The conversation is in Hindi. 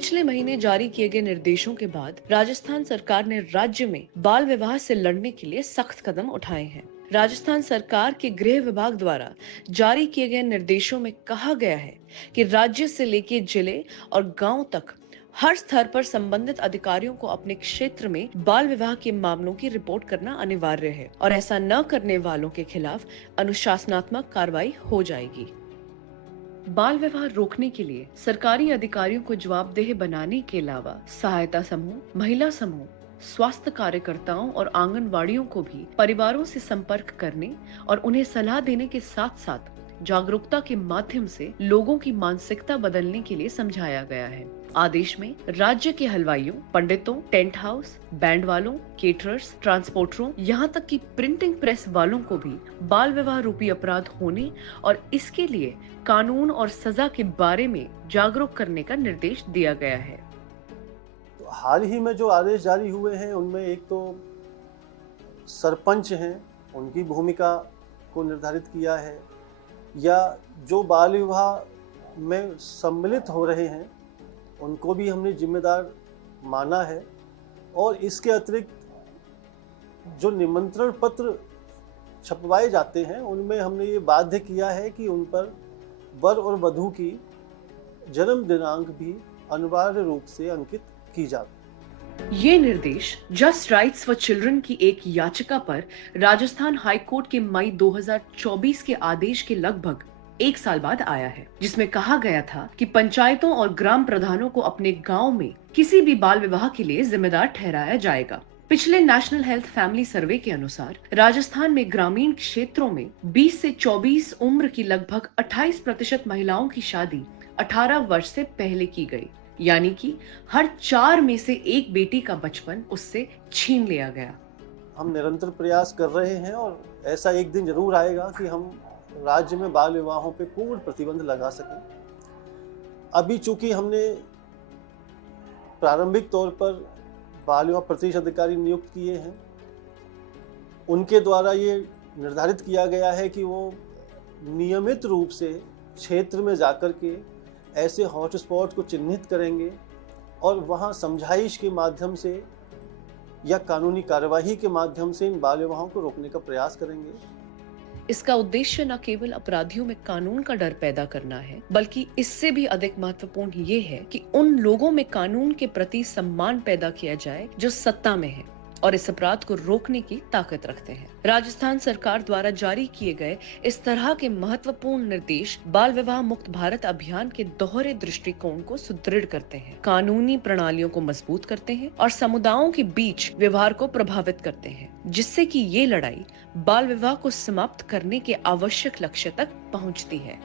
पिछले महीने जारी किए गए निर्देशों के बाद राजस्थान सरकार ने राज्य में बाल विवाह से लड़ने के लिए सख्त कदम उठाए हैं। राजस्थान सरकार के गृह विभाग द्वारा जारी किए गए निर्देशों में कहा गया है कि राज्य से लेकर जिले और गांव तक हर स्तर पर संबंधित अधिकारियों को अपने क्षेत्र में बाल विवाह के मामलों की रिपोर्ट करना अनिवार्य है और ऐसा न करने वालों के खिलाफ अनुशासनात्मक कार्रवाई हो जाएगी। बाल विवाह रोकने के लिए सरकारी अधिकारियों को जवाबदेह बनाने के अलावा सहायता समूह, महिला समूह, स्वास्थ्य कार्यकर्ताओं और आंगनवाड़ियों को भी परिवारों से संपर्क करने और उन्हें सलाह देने के साथ साथ जागरूकता के माध्यम से लोगों की मानसिकता बदलने के लिए समझाया गया है। आदेश में राज्य के हलवाइयों, पंडितों, टेंट हाउस, बैंड वालों, केटरर्स, ट्रांसपोर्टरों, यहाँ तक कि प्रिंटिंग प्रेस वालों को भी बाल विवाह रूपी अपराध होने और इसके लिए कानून और सजा के बारे में जागरूक करने का निर्देश दिया गया है। तो हाल ही में जो आदेश जारी हुए हैं उनमें एक तो सरपंच हैं, उनकी भूमिका को निर्धारित किया है, या जो बाल विवाह में सम्मिलित हो रहे हैं उनको भी हमने जिम्मेदार माना है। और इसके अतिरिक्त जो निमंत्रण पत्र छपवाए जाते हैं उनमें हमने ये बाध्य किया है कि उन पर वर और वधू की जन्म दिनांक भी अनिवार्य रूप से अंकित की जाती। ये निर्देश जस्ट राइट्स फॉर चिल्ड्रन की एक याचिका पर राजस्थान हाई कोर्ट के मई 2024 के आदेश के लगभग एक साल बाद आया है, जिसमें कहा गया था कि पंचायतों और ग्राम प्रधानों को अपने गांव में किसी भी बाल विवाह के लिए जिम्मेदार ठहराया जाएगा। पिछले नेशनल हेल्थ फैमिली सर्वे के अनुसार राजस्थान में ग्रामीण क्षेत्रों में 20 से 24 उम्र की लगभग 28% महिलाओं की शादी 18 वर्ष से पहले की गई, यानी कि हर 4 में से एक बेटी का बचपन उससे छीन लिया गया। हम निरंतर प्रयास कर रहे हैं और ऐसा एक दिन जरूर आएगा कि हम राज्य में बाल विवाहों पे पूर्ण प्रतिबंध लगा सकें। अभी चूंकि हमने प्रारंभिक तौर पर बाल विवाह प्रत्यक्ष अधिकारी नियुक्त किए हैं, उनके द्वारा ये निर्धारित किया गया है कि वो नियमित रूप से क्षेत्र में जाकर के ऐसे हॉटस्पॉट को चिन्हित करेंगे और वहाँ समझाइश के माध्यम से या कानूनी कार्यवाही के माध्यम से इन बाल विवाहों को रोकने का प्रयास करेंगे। इसका उद्देश्य न केवल अपराधियों में कानून का डर पैदा करना है, बल्कि इससे भी अधिक महत्वपूर्ण ये है कि उन लोगों में कानून के प्रति सम्मान पैदा किया जाए जो सत्ता में है और इस अपराध को रोकने की ताकत रखते हैं। राजस्थान सरकार द्वारा जारी किए गए इस तरह के महत्वपूर्ण निर्देश बाल विवाह मुक्त भारत अभियान के दोहरे दृष्टिकोण को सुदृढ़ करते हैं, कानूनी प्रणालियों को मजबूत करते हैं और समुदायों के बीच व्यवहार को प्रभावित करते हैं, जिससे कि ये लड़ाई बाल विवाह को समाप्त करने के आवश्यक लक्ष्य तक पहुंचती है।